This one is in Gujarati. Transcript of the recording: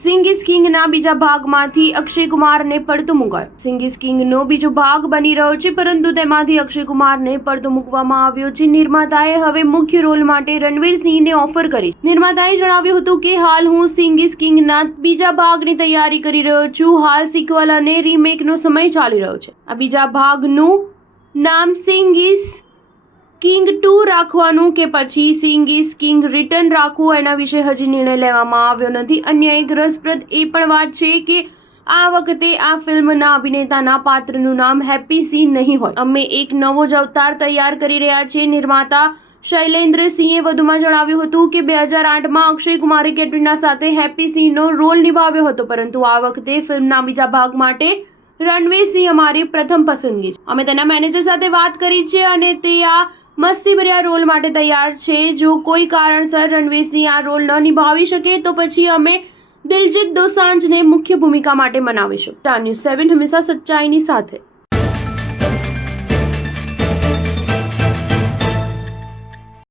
સિંગ ઇઝ કિંગના બીજા ભાગમાંથી અક્ષય કુમારને પડતો મુકાયો. સિંગ ઇઝ કિંગનો બીજો ભાગ બની રહ્યો છે, પરંતુ તેમાંથી અક્ષય કુમારને પડતો મૂકવામાં આવ્યો છે. નિર્માતાએ હવે મુખ્ય રોલ માટે રણવીર સિંહને ઓફર કરી. નિર્માતાએ જણાવ્યું હતું કે હાલ હું સિંગ ઇઝ કિંગના બીજા ભાગની તૈયારી કરી રહ્યો છું. હાલ સિક્વલ અને રીમેકનો સમય ચાલી રહ્યો છે. આ બીજા ભાગનું નામ સિંગ ઇઝ કિંગ 2 રાખવાનું કે પછી સિંગ ઇઝ કિંગ રિટર્ન રાખવું એના વિશે હજી નિર્ણય લેવામાં આવ્યો નથી. અન્ય એક રસપ્રદ એ પણ વાત છે કે આ વખતે આ ફિલ્મના અભિનેતાના પાત્રનું નામ હેપી સી નહીં હોય. અમે એક નવો જ અવતાર તૈયાર કરી રહ્યા છીએ. નિર્માતા શૈલેન્દ્ર સિંહે વધુમાં જણાવ્યું હતું કે 2008માં અક્ષય કુમારે કેટરીના સાથે હેપી સીનો રોલ નિભાવ્યો હતો, પરંતુ આ વખતે ફિલ્મના બીજા ભાગ માટે રણવીર સિંહ અમારી પ્રથમ પસંદગી છે. અમે તેના મેનેજર સાથે વાત કરી છે અને તે આ મસ્તીભર્યા રોલ માટે તૈયાર છે. જો કોઈ કારણસર રણવીર સિંહ આ રોલ ન નિભાવી શકે તો પછી અમે દિલજીત દોસાંજને મુખ્ય ભૂમિકા માટે મનાવીશું. સ્ટાર ન્યૂઝ 7 હંમેશા સચ્ચાઈની સાથે.